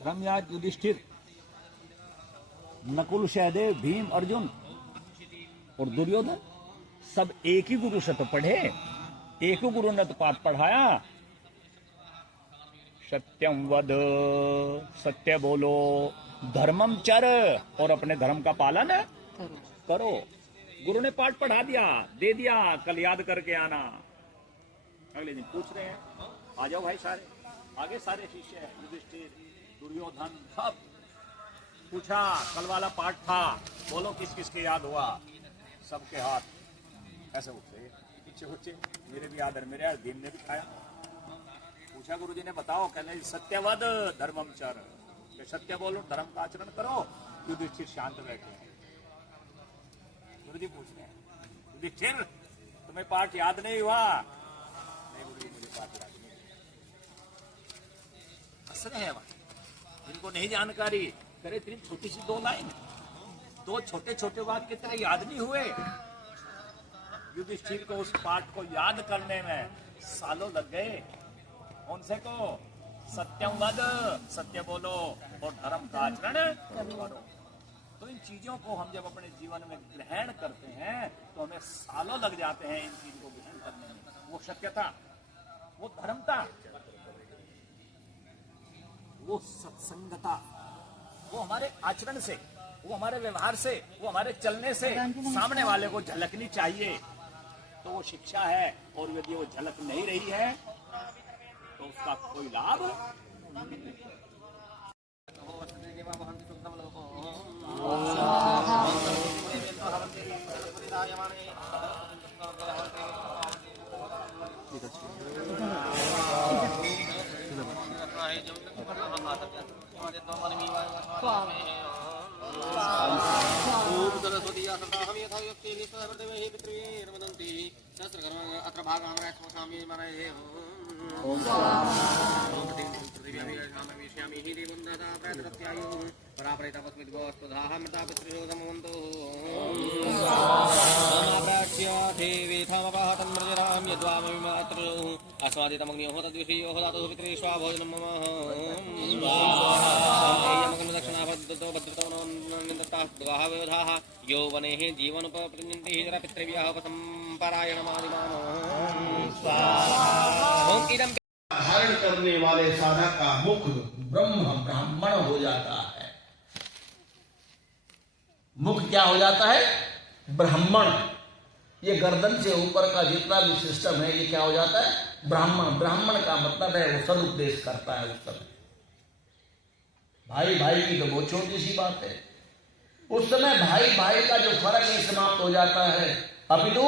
धर्मराज युधिष्ठिर, नकुल, सहदेव, भीम, अर्जुन और दुर्योधन सब एक ही गुरु से तो पढ़े, एक ही गुरु ने तो पाठ पढ़ाया। सत्यम वद, सत्य बोलो, धर्मम चर, और अपने धर्म का पालन करो। गुरु ने पाठ पढ़ा दिया, दे दिया, कल याद करके आना। अगले दिन पूछ रहे हैं, आ जाओ भाई सारे, आगे सारे शिष्य, युधिष्ठिर, दुर्योधन, सब पूछा, कल वाला पाठ था, बोलो किस किस के याद हुआ। सबके हाथ ऐसे उठे, पीछे उठे, मेरे भी याद है, मेरे यार भीम ने भी खाया। पूछा गुरुजी ने, बताओ। कहने सत्यवद धर्मम चर, सत्य बोलो, धर्म का आचरण करो। युधिष्ठिर शांत बैठे। गुरुजी पूछ रहे हैं, युधिष्ठिर तुम्हें पाठ याद नहीं हुआ? नहीं गुरुजी, मुझे पाठ याद नहीं। हंस रहे हैं वहां, इनको नहीं जानकारी। करे तेरी छोटी सी दो लाइन, दो छोटे छोटे वाक्य तेरे याद नहीं हुए? युधिष्ठिर को उस पाठ को याद करने में सालों लग गए। उनसे को सत्यम वद, सत्य बोलो, और धर्म का आचरण करो। तो इन चीजों को हम जब अपने जीवन में ग्रहण करते हैं तो हमें सालों लग जाते हैं इन चीजों को ग्रहण करने में। वो सत्यता, वो धर्मता, वो सत्संगता, वो हमारे आचरण से, वो हमारे व्यवहार से, वो हमारे चलने से सामने वाले को झलकनी चाहिए। तो वो शिक्षा है, और यदि वो झलक नहीं रही है तो उसका कोई लाभ नहीं। यो वने जीवन धारण करने वाले साधक का मुख ब्रह्म ब्राह्मण हो जाता है। मुख क्या हो जाता है? ब्राह्मण। ये गर्दन से ऊपर का जितना भी सिस्टम है, ये क्या हो जाता है? ब्राह्मण। ब्राह्मण का मतलब है वो सदुपदेश करता है उस समय। भाई भाई की तो बहुत छोटी सी बात है। उस समय भाई भाई का जो फर्क है समाप्त हो जाता है। अपितु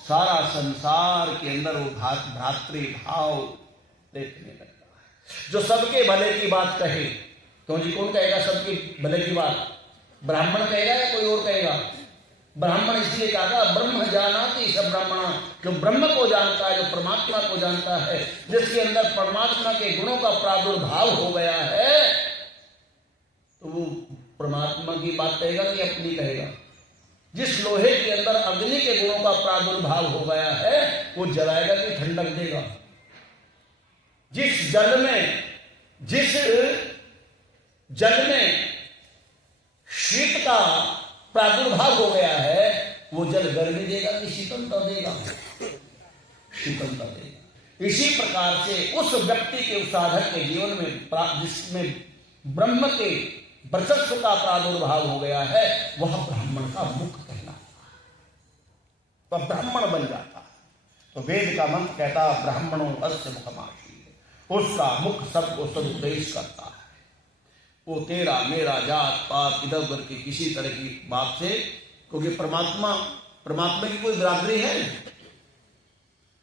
सारा संसार के अंदर वो भ्रातृभाव देखने लगता है। जो सबके भले की बात कहे, तो जी कौन कहेगा सबके भले की बात? ब्राह्मण कहेगा या कोई और कहेगा? ब्राह्मण इसलिए कहा ब्रह्म जानाति स ब्राह्मण, जो ब्रह्म को जानता है, जो परमात्मा को जानता है, जिसके अंदर परमात्मा के गुणों का प्रादुर्भाव हो गया है, तो वो परमात्मा की बात कहेगा कि अपनी कहेगा? जिस लोहे के अंदर अग्नि के गुणों का प्रादुर्भाव हो गया है, वो जलाएगा कि ठंडक देगा? जिस जल में शीत का प्रादुर्भाव हो गया है, वो जल गर्मी देगा कि शीतलता देगा? शीतलता देगा। इसी प्रकार से उस व्यक्ति के, उस साधक के जीवन में जिसमें ब्रह्म के वर्चस्व का प्रादुर्भाव हो गया है, वह ब्राह्मण का मुख कहलाता है, वह ब्राह्मण बन जाता है। तो वेद का मंत्र कहता है ब्राह्मणों अस्य मुखमाशी, उसका मुख सबको सदुपदेश करता है। वो तेरा मेरा जात पात इधर उधर की किसी तरह की बात से, क्योंकि परमात्मा की कोई बिरादरी है,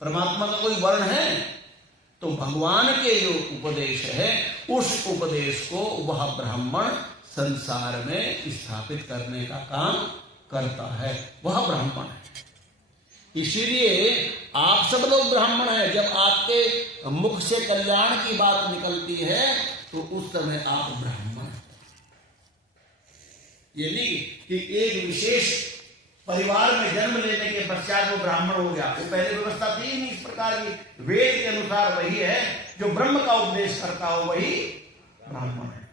परमात्मा का कोई वर्ण है, तो भगवान के जो उपदेश है उस उपदेश को वह ब्राह्मण संसार में स्थापित करने का काम करता है, वह ब्राह्मण है। इसीलिए आप सब लोग ब्राह्मण हैं। जब आपके मुख से कल्याण की बात निकलती है तो उस समय आप ब्राह्मण हैं। ये नहीं कि एक विशेष परिवार में जन्म लेने के पश्चात वो ब्राह्मण हो गया, वो पहले व्यवस्था थी नहीं इस प्रकार की। वेद के अनुसार वही है जो ब्रह्म का उपदेश करता हो, वही ब्राह्मण है।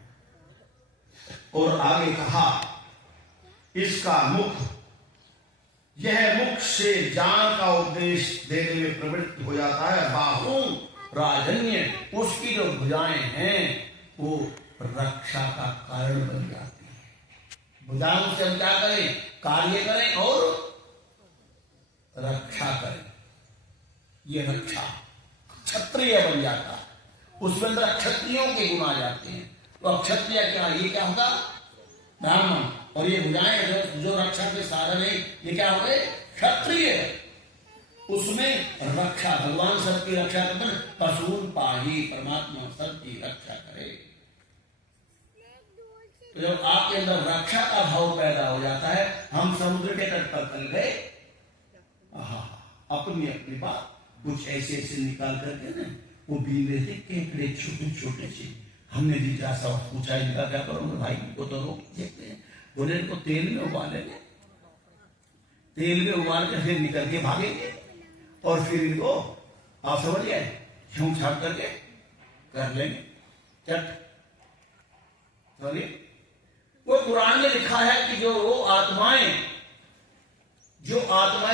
और आगे कहा, इसका मुख, यह मुख से जान का उपदेश देने में प्रवृत्त हो जाता है। बाहु राजन्य, उसकी जो भुजाएं हैं वो रक्षा का कारण बन जाती है। भुजाओं से हम क्या करें? कार्य करें और रक्षा करें। ये रक्षा क्षत्रिय बन जाता है, उसमें अंदर क्षत्रियों के गुण आ जाते हैं। तो अब क्षत्रिय क्या, ये क्या होगा? ब्राह्मण। और ये भुजाएं जो रक्षा के साधन है, ये क्या हो गए? क्षत्रिय। उसमें रक्षा, भगवान सबकी रक्षा करते हैं। पशुन पाही, परमात्मा सबकी रक्षा करे। तो जब आपके अंदर रक्षा का भाव पैदा हो जाता है, हम समुद्र के तट पर चल गए, अपनी अपनी बात कुछ ऐसे ऐसे निकाल करके ना, वो बीवे थे केकड़े छोटे छोटे से। हमने जीजा सब पूछा, इनका क्या करोगे भाई? को तो रोक देखते हैं। बोले इनको तेल में उबालेंगे, तेल में उबाल कर फिर निकल के भागेंगे और फिर इनको आप समझ गए छूट छाप करके कर लेंगे चट। समझिए, वो कुरान में लिखा है कि जो आत्माएं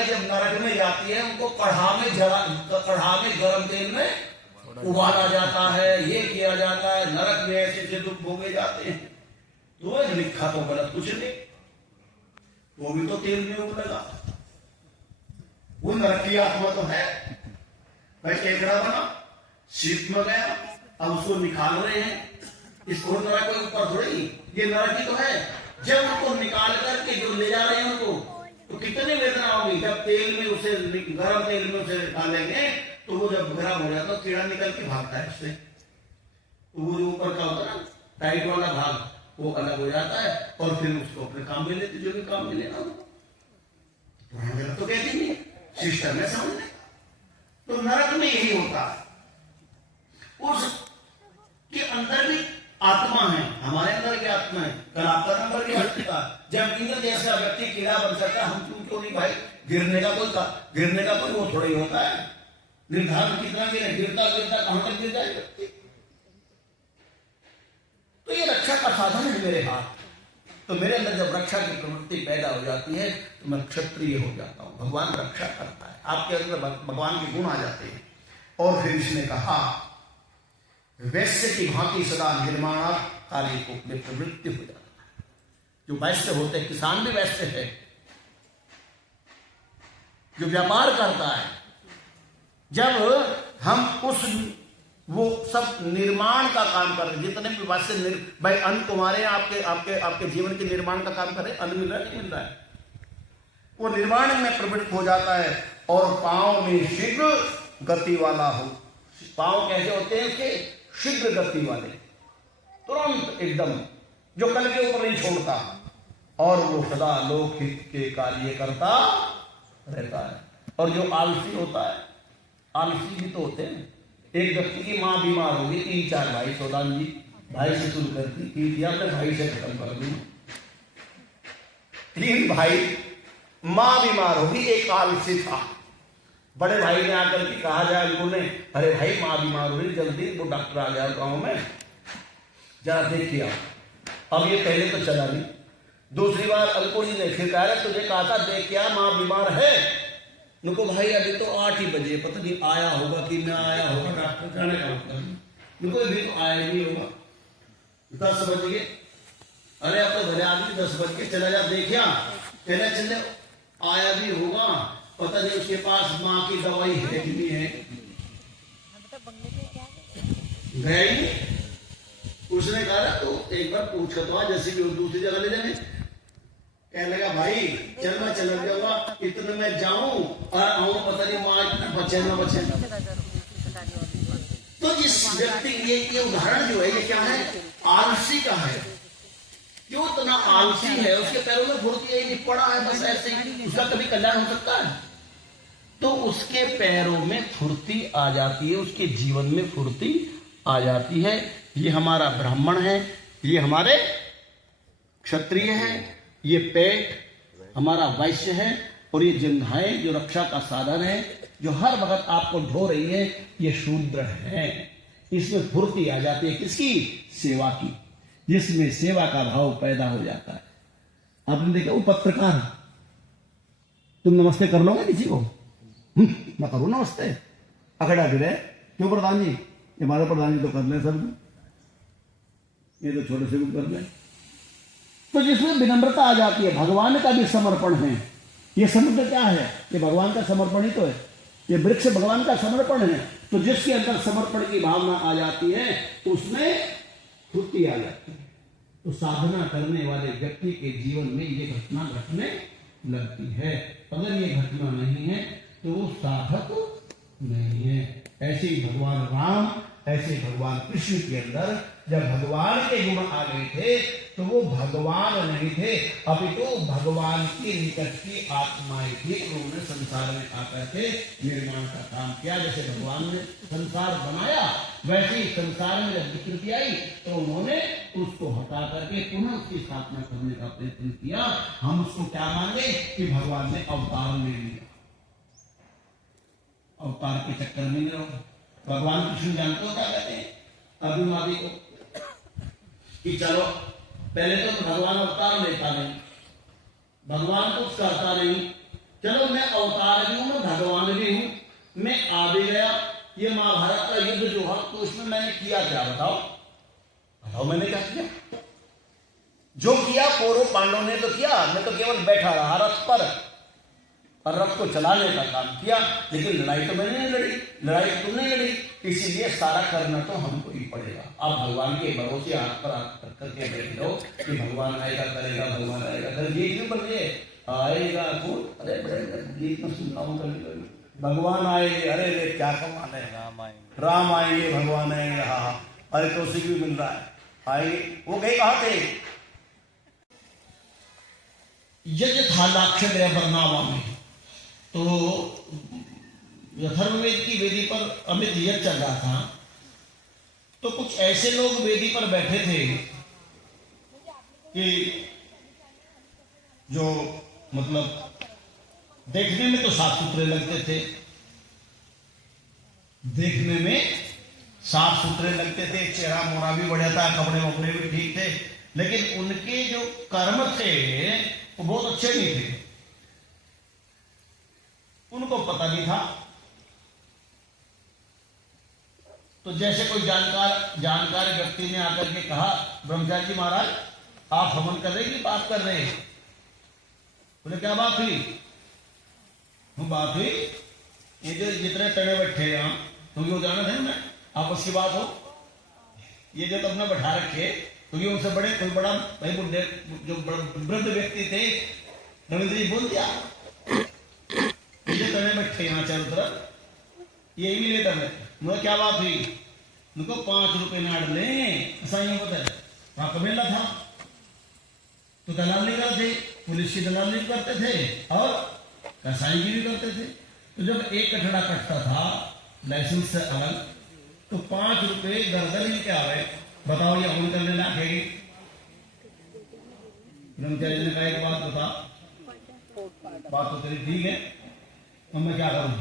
जब नरक में जाती है, उनको कढ़ा में गर्म तेल में उबाला जाता है, ये किया जाता है, नरक में ऐसे ऐसे दुख भोगे जाते हैं। तो लिखा तो गलत कुछ नहीं, वो भी तो तेल में उबलेगा। वो नरक की आत्मा तो है भाई। केकड़ा बना, शीत में गया, अब उसको निकाल रहे हैं। इसको नरक के ऊपर थोड़ी, ये नरक ही तो है। जब उनको निकाल करके जो ले जा रहे हैं उनको, तो कितनी वेदना होगी। जब तेल में उसे, गर्म तेल में उसे डालेंगे, तो वो जब गर्म हो जाता है, कीड़ा निकल के भागता है उससे। तो वो जो ऊपर का होता है ना टाइट वाला भाग, वो अलग हो जाता है और फिर उसको अपने काम में लेते, जो भी काम में लेना हो। तो कहती नहीं सिस्टम है समझने। तो नरक में यही होता है। उसके अंदर भी आत्मा है, हमारे अंदर की आत्मा है। कल आपका नंबर भी हटता, जब इंद्र जैसा व्यक्ति कीड़ा बन सकता है, हम क्यों नहीं भाई? गिरने का कोई वो थोड़ा ही होता है। निर्धारण कितना गिरे, गिरता कहां तक गिर जाए व्यक्ति। तो ये रक्षा का साधन है मेरे हाथ। तो मेरे अंदर जब रक्षा की प्रवृत्ति पैदा हो जाती है, तो मैं क्षत्रिय हो जाता हूं। भगवान रक्षा करता है, आपके अंदर भगवान के गुण आ जाते हैं। और फिर इसने कहा, वैश्य की भांति सदा निर्माण कार्य को में प्रवृत्ति हो जाता है। जो वैश्य होते हैं, किसान भी वैश्य है, जो व्यापार करता है। जब हम वो सब निर्माण का काम कर रहे हैं, जितने भी वैश्य भाई अन्न तुम्हारे आपके जीवन के निर्माण का काम कर रहे हैं, अन्न मिल रहा है नहीं मिल रहा है, वो निर्माण में प्रवृत्त हो जाता है। और पांव में शीघ्र गति वाला हो। पांव कैसे होते हैं उसके? शीघ्र गति वाले, तुरंत एकदम, जो कल के ऊपर नहीं छोड़ता। और वो सदा लोकहित के कार्य करता रहता है। और जो आलसी होता है, आलसी भी तो होते हैं। एक व्यक्ति की मां बीमार होगी, 3-4 भाई, सौदान जी भाई से शुरू करती थी, या मैं भाई से खत्म कर दूं। 3 भाई, मां बीमार होगी, एक आलसी था। बड़े भाई ने आकर के कहा जाए उन्होंने, अरे भाई मां बीमार हो रही, जल्दी वो डॉक्टर आ गया गांव में, जरा देखिए। अब ये पहले तो चला नहीं। दूसरी बार अलको जी ने फिर कहा, तुझे कहा था देख क्या मां बीमार है। नुको भाई अभी तो 8 ही बजे, पता नहीं आया होगा कि ना आया होगा, डॉक्टर जाने का होगा। नुको अभी तो आया नहीं होगा, 10 बज गए। अरे अब तो भले आदमी 10 बज के चला जा, देखिया चले चले आया भी होगा, पता नहीं उसके पास माँ की दवाई है कि नहीं है। गए उसने कहा तो एक बार पूछ कर तो जैसे भी दूसरी जगह ले जाने। कहने लगा भाई चल मैं चला जाऊंगा, इतने में जाऊं और आऊं, पता नहीं माँ इतना बचे ना बचे। तो इस व्यक्ति ये उदाहरण जो है ये क्या है? आलसी का है। क्यों इतना आलसी है? उसके पैरों में फुर्ती है, नहीं पड़ा है बस ऐसे ही, उसका कभी कल्याण हो सकता है? तो उसके पैरों में फुर्ती आ जाती है, उसके जीवन में फुर्ती आ जाती है। ये हमारा ब्राह्मण है, ये हमारे क्षत्रिय है, ये पेट हमारा वैश्य है, और ये जिंघाएं जो रक्षा का साधन है, जो हर वक्त आपको ढो रही है, ये शूद्र है। इसमें फुर्ती आ जाती है, किसकी? सेवा की। जिसमें सेवा का भाव पैदा हो जाता है। आपने देखा वो पत्रकार, तुम नमस्ते कर लोगे किसी को? मैं करूँ नमस्ते? अकड़ा फिर क्यों प्रधान जी, ये हमारे प्रधान जी तो कर ले सब, ये तो छोटे से भी कर ले। तो जिसमें विनम्रता आ जाती है, भगवान का भी समर्पण है। ये समुद्र क्या है? ये भगवान का समर्पण ही तो है। ये वृक्ष भगवान का समर्पण है। तो जिसके अंदर समर्पण की भावना आ जाती है उसमें फुर्ती आ जाती है। तो साधना करने वाले व्यक्ति के जीवन में ये घटना घटने लगती है। अगर ये घटना नहीं है तो वो साधक नहीं है। ऐसे ही भगवान राम, ऐसे भगवान कृष्ण के अंदर जब भगवान के गुण आ गए थे तो वो भगवान नहीं थे, अभी तो भगवान की निकट की आत्माएं थी। उन्होंने संसार में आकर के निर्माण का काम किया। जैसे भगवान ने संसार बनाया वैसे ही संसार में जब विकृति आई तो उन्होंने उसको हटा करके पुनः उसकी स्थापना करने का प्रयत्न किया। हम उसको क्या माने कि भगवान ने अवतार ले लिया। अवतार के चक्कर में नहीं रहो। भगवान कृष्ण जानते हो क्या कहते हैं अर्जुन आदि को कि चलो पहले तो भगवान अवतार लेता नहीं, भगवान कुछ करता नहीं, चलो मैं अवतार भी हूं, मैं भगवान भी हूं, मैं आ भी गया। ये महाभारत का युद्ध जो है तो उसमें मैंने किया क्या? बताओ बताओ मैंने क्या किया? जो किया कौरव पांडवों ने तो किया, मैं तो केवल बैठा रहा रथ पर और रथ को चलाने का काम किया, लेकिन लड़ाई तो मैंने नहीं लड़ी, लड़ाई तुमने लड़ी, इसीलिए सारा करना तो हमको ही पड़ेगा। आप भगवान के भरोसे हाथ पर हाथ रख करके बैठ लो कि भगवान आएगा करेगा, भगवान आएगा करेगा। ये क्यों बन गए आएगा कौन? अरे गीत में सुनता हूँ कभी, भगवान आएंगे, अरे रे क्या कमाल है, राम आएंगे, भगवान आएंगे, हाँ अरे तो उसी भी मिल रहा है आएंगे। वो गए कहाँ थे? यज्ञ था लाक्ष गृह बरनावा में, तो अथर्ववेद की वेदी पर अमित यज्ञ चल रहा था। तो कुछ ऐसे लोग वेदी पर बैठे थे कि जो मतलब देखने में तो साफ सुथरे लगते थे, देखने में साफ सुथरे लगते थे, चेहरा मोरा भी बढ़िया था, कपड़े वपड़े भी ठीक थे, लेकिन उनके जो कर्म थे वो बहुत अच्छे नहीं थे। उनको पता नहीं था। तो जैसे कोई जानकार व्यक्ति ने आकर के कहा, ब्रह्मचारी जी महाराज आप हवन कर रहे हैं कि बात कर रहे हैं? बोले क्या बात हुई? बात हुई ये जो जितने टने बैठे यहाँ तुम यो जाना थे ना आपस की बात हो, ये जो तुमने बैठा रखे तो ये उनसे बड़े कोई बड़ा भाई बुढ़े जो वृद्ध व्यक्ति थे रविंद्र जी बोल दिया तने बैठे यहाँ चारों तरफ यही मिले तब मुझे क्या बात हुई? उनको 5 रुपए नाड़ ले ईसाइयों को वहां कमेला था तो दलाल नहीं करते, पुलिस की दलाल नहीं करते थे और कसाई की भी करते थे। तो जब एक कटड़ा कटता था लाइसेंस से अलग तो 5 रुपए गर्दन ही क्या है बताओ, ये अमल करने लाखेगी? ब्रह्मचारी ने कहा एक बात बता, बात तो तेरी ठीक है, तो मैं क्या करूं?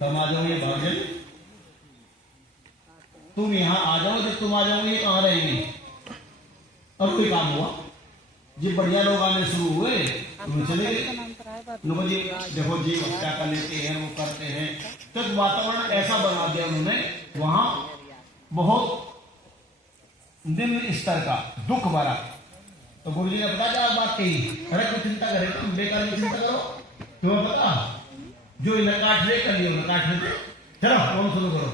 तुम आ जाओ, ये भाग जाए, तुम यहां आ जाओ, जब तुम आ जाओगे ये कहां रहेंगे? और कोई काम हुआ, जब बढ़िया लोग आने शुरू हुए तो चले गए लोग जी देखो जी क्या कर लेते हैं वो करते हैं। तो वातावरण ऐसा बना दिया उन्होंने, वहां बहुत निम्न स्तर का दुख भरा। तो गुरु जी ने पता क्या बात कही, अरे कोई चिंता करे तुम बेकार की चिंता करो, तुम्हें पता जो इन्हें काट ले कर लिया उन्हें काट लेते, चलो कौन शुरू करो।